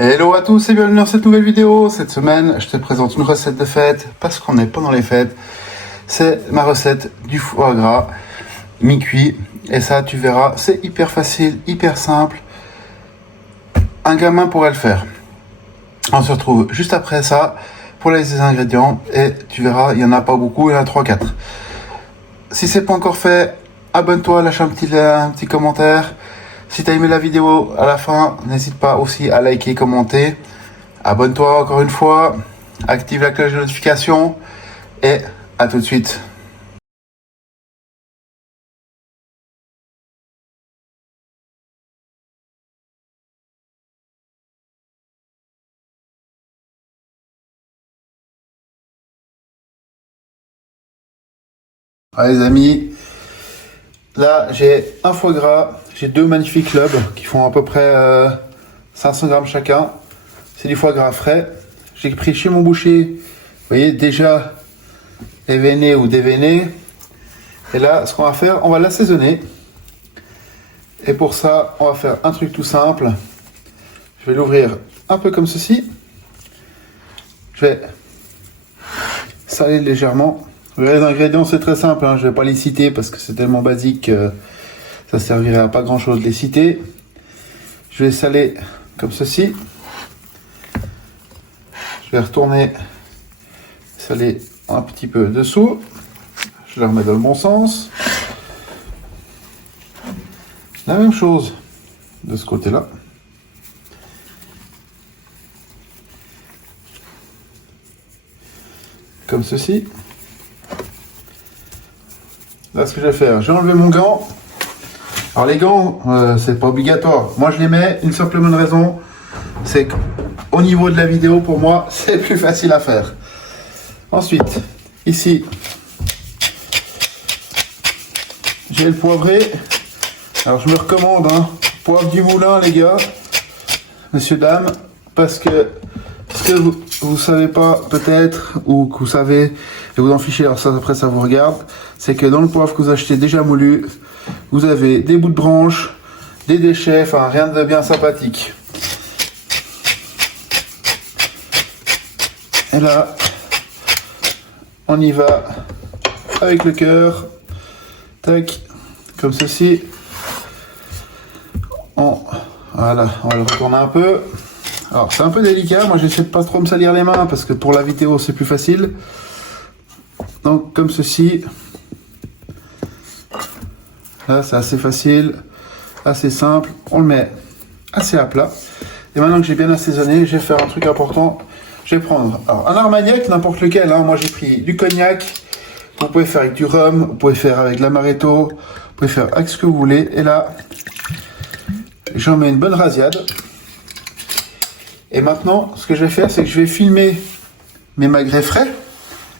Hello à tous et bienvenue dans cette nouvelle vidéo. Cette semaine, je te présente une recette de fête parce qu'on est pendant les fêtes. C'est ma recette du foie gras mi-cuit. Et ça, tu verras, c'est hyper facile, hyper simple. Un gamin pourrait le faire. On se retrouve juste après ça pour les ingrédients. Et tu verras, il n'y en a pas beaucoup, il y en a 3-4. Si c'est pas encore fait, abonne-toi, lâche un petit commentaire. Si tu as aimé la vidéo à la fin, n'hésite pas aussi à liker, commenter. Abonne-toi encore une fois, active la cloche de notification et à tout de suite. Allez les amis, là j'ai un foie gras, j'ai deux magnifiques lobes qui font à peu près 500 grammes chacun. C'est du foie gras frais. J'ai pris chez mon boucher, vous voyez, déjà éveiné ou déveiné. Et là, ce qu'on va faire, on va l'assaisonner. Et pour ça, on va faire un truc tout simple. Je vais l'ouvrir un peu comme ceci. Je vais saler légèrement. Les ingrédients, c'est très simple, hein. Je ne vais pas les citer parce que c'est tellement basique que ça servirait à pas grand chose de les citer. Je vais saler comme ceci. Je vais retourner saler un petit peu dessous. Je le remets dans le bon sens. La même chose de ce côté-là. Comme ceci. Là, ce que je vais faire, j'ai enlevé mon gant. Alors les gants, c'est pas obligatoire. Moi, je les mets, une simple bonne raison, c'est qu'au niveau de la vidéo, pour moi, c'est plus facile à faire. Ensuite, ici, j'ai le poivré. Alors, je me recommande, hein, poivre du moulin, les gars, messieurs, dames, parce que ce que vous savez pas peut-être, ou que vous savez, et vous en fichez, alors ça après ça vous regarde, c'est que dans le poivre que vous achetez déjà moulu, vous avez des bouts de branches, des déchets, enfin rien de bien sympathique. Et là, on y va avec le cœur, tac, comme ceci. Voilà, on va le retourner un peu. Alors c'est un peu délicat, moi j'essaie de pas trop me salir les mains parce que pour la vidéo c'est plus facile. Donc comme ceci. Là c'est assez facile, assez simple. On le met assez à plat. Et maintenant que j'ai bien assaisonné, je vais faire un truc important. Je vais prendre alors, un armagnac, n'importe lequel, hein. Moi j'ai pris du cognac. Vous pouvez faire avec du rhum, vous pouvez faire avec de l'amaretto, vous pouvez faire avec ce que vous voulez. Et là, j'en mets une bonne rasiade. Et maintenant, ce que je vais faire, c'est que je vais filmer mes magrets frais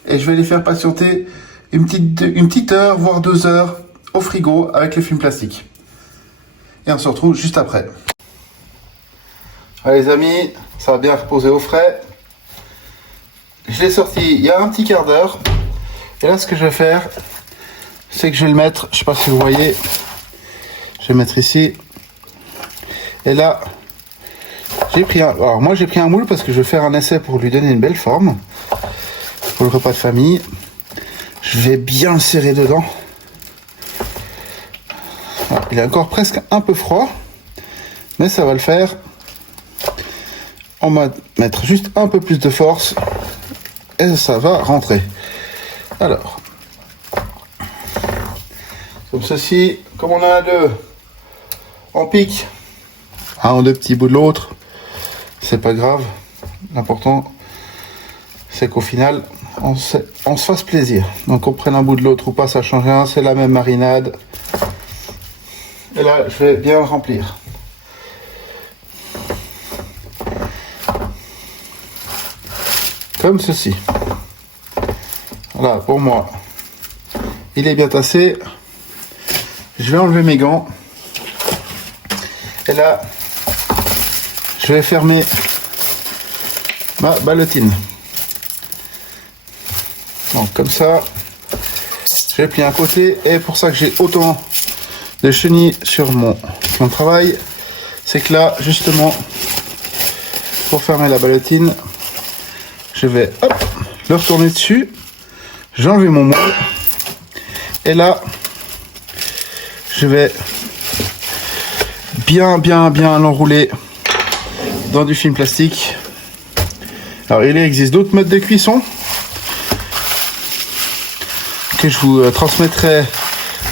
et je vais les faire patienter une petite heure, voire 2 heures au frigo avec le film plastique. Et on se retrouve juste après. Allez les amis, ça va bien reposer au frais. Je l'ai sorti il y a un petit quart d'heure. Et là, ce que je vais faire, c'est que je vais le mettre, je sais pas si vous voyez, je vais le mettre ici. Et là, alors moi j'ai pris un moule parce que je vais faire un essai pour lui donner une belle forme pour le repas de famille. Je vais bien le serrer dedans. Alors, il est encore presque un peu froid, mais ça va le faire. On va mettre juste un peu plus de force et ça va rentrer. Alors, comme ceci, comme on en a deux, on pique un ou deux petits bouts de l'autre. C'est pas grave, l'important c'est qu'au final on se fasse plaisir. Donc on prenne un bout de l'autre ou pas, ça change rien, c'est la même marinade. Et là je vais bien le remplir. Comme ceci. Voilà, pour moi il est bien tassé. Je vais enlever mes gants. Et là je vais fermer ma ballotine. Donc comme ça, je vais plier un côté. Et pour ça que j'ai autant de chenilles sur mon travail, c'est que là, justement, pour fermer la ballotine, je vais hop, le retourner dessus. J'ai enlevé mon moule. Et là, je vais bien l'enrouler dans du film plastique. Alors, il existe d'autres modes de cuisson que je vous transmettrai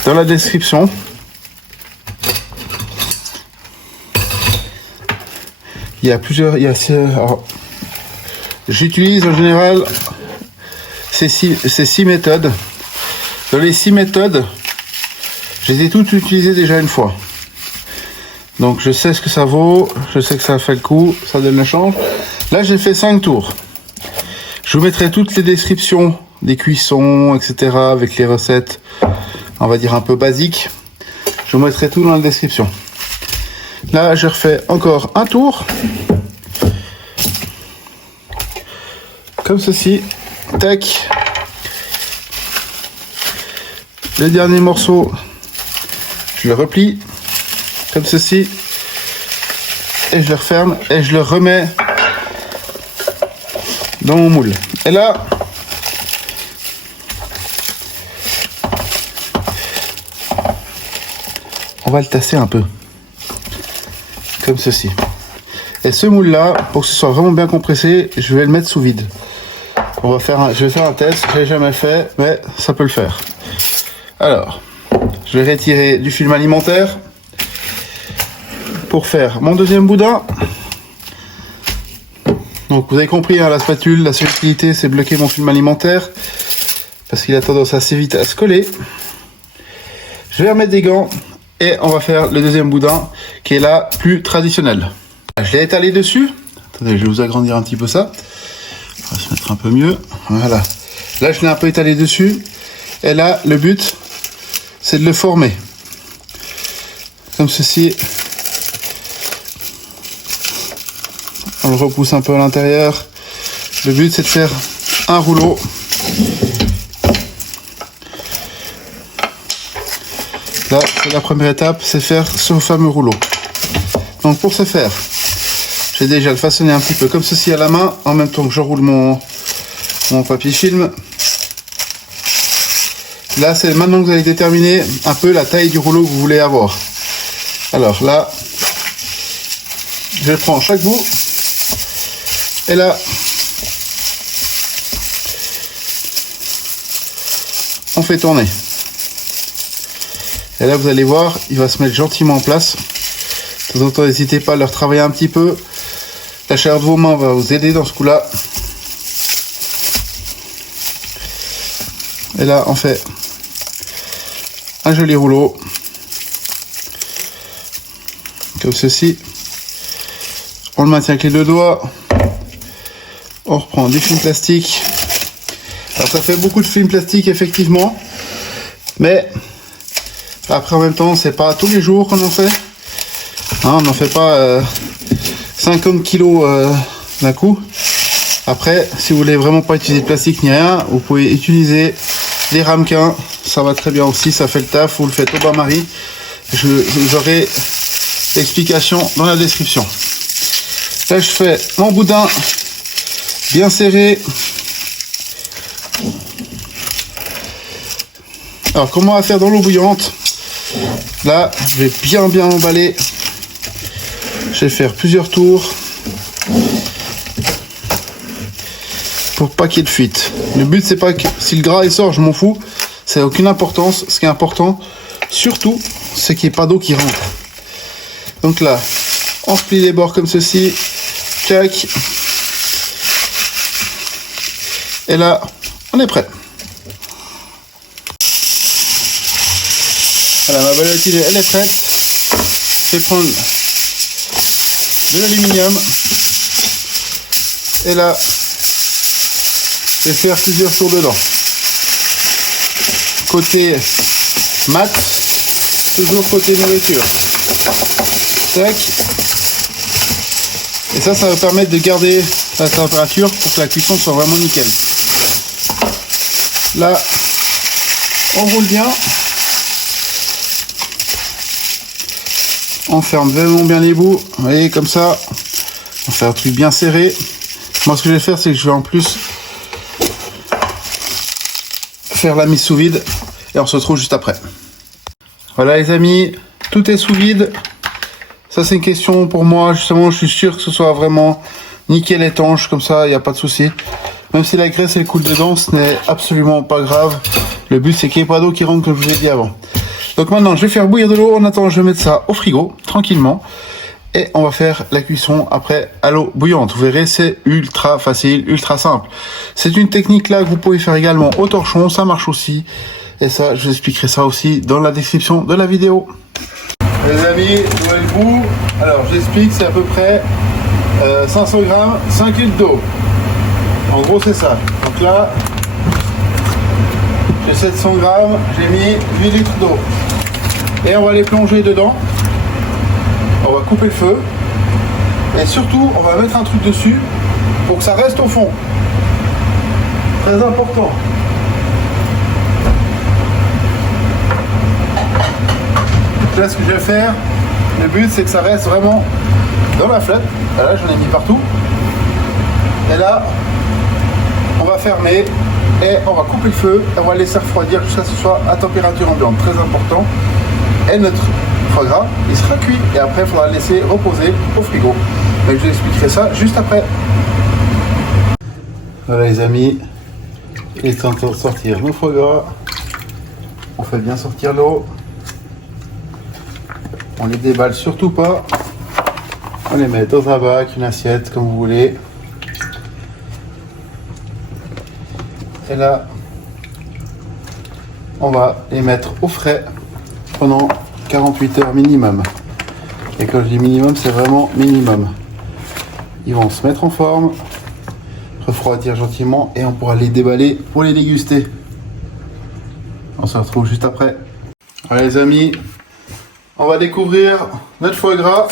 dans la description. Il y a plusieurs. J'utilise en général ces six méthodes. Dans les 6 méthodes, je les ai toutes utilisées déjà une fois. Donc je sais ce que ça vaut, je sais que ça fait le coup, ça donne le change. Là j'ai fait 5 tours. Je vous mettrai toutes les descriptions des cuissons, etc. avec les recettes, on va dire un peu basiques. Je vous mettrai tout dans la description. Là je refais encore un tour. Comme ceci. Tac. Le dernier morceau, je le replie comme ceci et je le referme et je le remets dans mon moule. Et là, on va le tasser un peu comme ceci. Et ce moule là, pour que ce soit vraiment bien compressé, je vais le mettre sous vide. Je vais faire un test, je l'ai jamais fait, mais ça peut le faire. Alors, je vais retirer du film alimentaire pour faire mon deuxième boudin. Donc vous avez compris, hein, la spatule, la seule utilité c'est bloquer mon film alimentaire parce qu'il a tendance assez vite à se coller. Je vais remettre des gants et on va faire le deuxième boudin qui est là plus traditionnel. Je l'ai étalé dessus. Attendez, je vais vous agrandir un petit peu ça. On va se mettre un peu mieux. Voilà. Là je l'ai un peu étalé dessus. Et là le but c'est de le former. Comme ceci. On le repousse un peu à l'intérieur. Le but c'est de faire un rouleau. Là, la première étape, c'est faire ce fameux rouleau. Donc pour ce faire, j'ai déjà le façonné un petit peu comme ceci à la main, en même temps que je roule mon papier film. Là, c'est maintenant que vous allez déterminer un peu la taille du rouleau que vous voulez avoir. Alors là, je prends chaque bout. Et là, on fait tourner. Et là, vous allez voir, il va se mettre gentiment en place. De temps en temps, n'hésitez pas à le retravailler un petit peu. La chaleur de vos mains va vous aider dans ce coup-là. Et là, on fait un joli rouleau. Comme ceci. On le maintient avec les deux doigts. On reprend du film plastique. Alors ça fait beaucoup de film plastique effectivement. Mais après en même temps c'est pas tous les jours qu'on en fait. Hein, on n'en fait pas 50 kilos d'un coup. Après si vous voulez vraiment pas utiliser de plastique ni rien, vous pouvez utiliser des ramequins. Ça va très bien aussi, ça fait le taf. Vous le faites au bain-marie. J'aurai l'explication dans la description. Là je fais mon boudin bien serré. Alors comment on va faire dans l'eau bouillante? Là je vais bien emballer. Je vais faire plusieurs tours pour pas qu'il y ait de fuite. Le but c'est pas que si le gras il sort, je m'en fous, ça n'a aucune importance. Ce qui est important surtout c'est qu'il n'y ait pas d'eau qui rentre. Donc là on replie les bords comme ceci. Tac. Et là, on est prêt. Voilà, ma ballotine, elle est prête. Je vais prendre de l'aluminium. Et là, je vais faire plusieurs tours dedans. Côté mat, toujours côté nourriture. Tac. Et ça va permettre de garder la température pour que la cuisson soit vraiment nickel. Là, on roule bien. On ferme vraiment bien les bouts. Vous voyez, comme ça, On va faire un truc bien serré. Moi, ce que je vais faire, c'est que je vais en plus faire la mise sous vide et on se retrouve juste après. Voilà les amis, tout est sous vide. Ça c'est une question pour moi, justement, je suis sûr que ce soit vraiment nickel étanche, comme ça il n'y a pas de souci. Même si la graisse elle coule dedans, ce n'est absolument pas grave. Le but c'est qu'il n'y ait pas d'eau qui rentre comme je vous ai dit avant. Donc maintenant je vais faire bouillir de l'eau, en attendant je vais mettre ça au frigo, tranquillement. Et on va faire la cuisson après à l'eau bouillante. Vous verrez, c'est ultra facile, ultra simple. C'est une technique là que vous pouvez faire également au torchon, ça marche aussi. Et ça, je vous expliquerai ça aussi dans la description de la vidéo. Les amis, vous voyez le bout. Alors, j'explique, c'est à peu près 500 grammes, 5 litres d'eau. En gros, c'est ça. Donc là, j'ai 700 grammes, j'ai mis 8 litres d'eau. Et on va les plonger dedans. On va couper le feu. Et surtout, on va mettre un truc dessus pour que ça reste au fond. Très important. Donc là, ce que je vais faire, le but, c'est que ça reste vraiment dans la flotte. Là, j'en ai mis partout. Et là, on va fermer et on va couper le feu. Et on va laisser refroidir jusqu'à ce que ce soit à température ambiante. Très important. Et notre foie gras, il sera cuit. Et après, il faudra le laisser reposer au frigo. Mais je vous expliquerai ça juste après. Voilà les amis, il est temps de sortir nos foie gras. On fait bien sortir l'eau. On les déballe surtout pas. On les met dans un bac, une assiette, comme vous voulez. Et là, on va les mettre au frais pendant 48 heures minimum. Et quand je dis minimum, c'est vraiment minimum. Ils vont se mettre en forme, refroidir gentiment et on pourra les déballer pour les déguster. On se retrouve juste après. Voilà les amis, on va découvrir notre foie gras.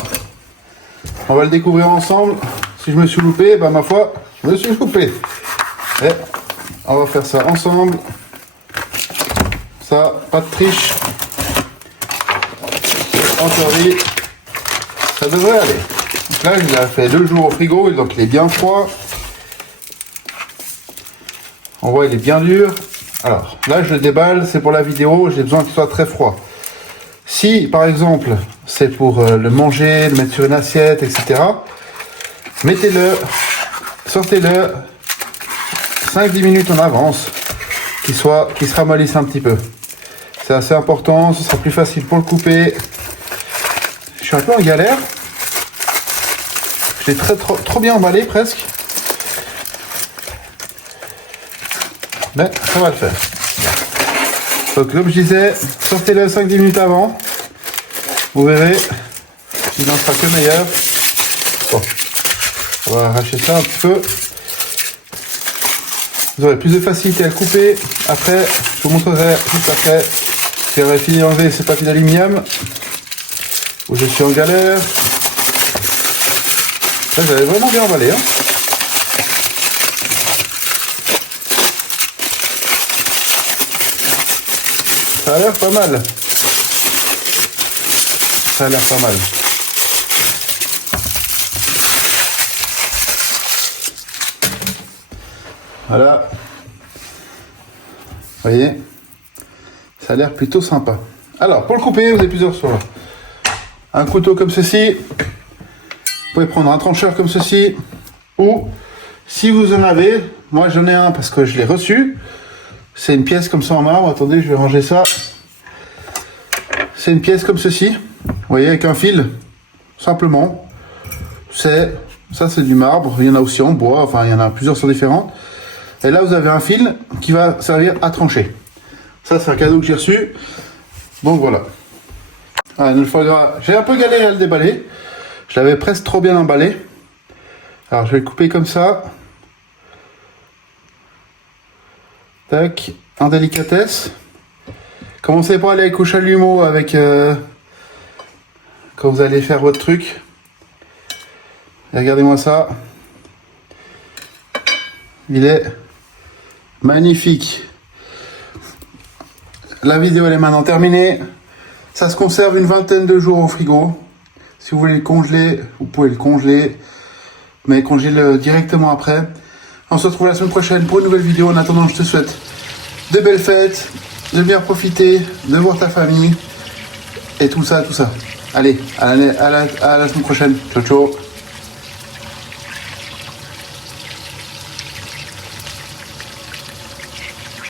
On va le découvrir ensemble. Si je me suis loupé, bah ma foi, je me suis loupé. Et on va faire ça ensemble. Ça, pas de triche. En théorie, ça devrait aller. Donc là, il a fait 2 jours au frigo, donc il est bien froid. On voit, il est bien dur. Alors, là, je le déballe, c'est pour la vidéo, j'ai besoin qu'il soit très froid. Si, par exemple, c'est pour le manger, le mettre sur une assiette, etc., mettez-le, sortez-le 5-10 minutes en avance, qu'il se ramollisse un petit peu. C'est assez important, ce sera plus facile pour le couper. Je suis un peu en galère. Je l'ai trop bien emballé presque. Mais ça va le faire. Donc comme je disais, sortez-le 5-10 minutes avant. Vous verrez, il en sera que meilleur. Bon, on va arracher ça un petit peu. Vous aurez plus de facilité à le couper. Après, je vous montrerai juste après. J'aurais fini d'enlever ces papiers d'aluminium. Où je suis en galère. Là, j'avais vraiment bien emballé. Hein. Ça a l'air pas mal. Ça a l'air pas mal. Voilà. Vous voyez, ça a l'air plutôt sympa. Alors, pour le couper, vous avez plusieurs choix. Un couteau comme ceci. Vous pouvez prendre un trancheur comme ceci. Ou, si vous en avez, moi j'en ai un parce que je l'ai reçu. C'est une pièce comme ça en marbre. Attendez, je vais ranger ça. C'est une pièce comme ceci. Vous voyez, avec un fil. Simplement. Ça, c'est du marbre. Il y en a aussi en bois. Enfin, il y en a plusieurs sortes différentes. Et là, vous avez un fil qui va servir à trancher. Ça, c'est un cadeau que j'ai reçu. Donc, voilà. Ah, notre foie gras. J'ai un peu galéré à le déballer. Je l'avais presque trop bien emballé. Alors, je vais le couper comme ça. Tac, en délicatesse. Commencez pas à aller avec au chalumeau avec quand vous allez faire votre truc. Et regardez-moi ça. Il est magnifique. La vidéo elle est maintenant terminée. Ça se conserve une vingtaine de jours au frigo. Si vous voulez le congeler, vous pouvez le congeler. mais congèle directement après. On se retrouve la semaine prochaine pour une nouvelle vidéo. En attendant, je te souhaite de belles fêtes, de bien profiter, de voir ta famille et tout ça, tout ça. Allez, à la semaine prochaine. Ciao, ciao.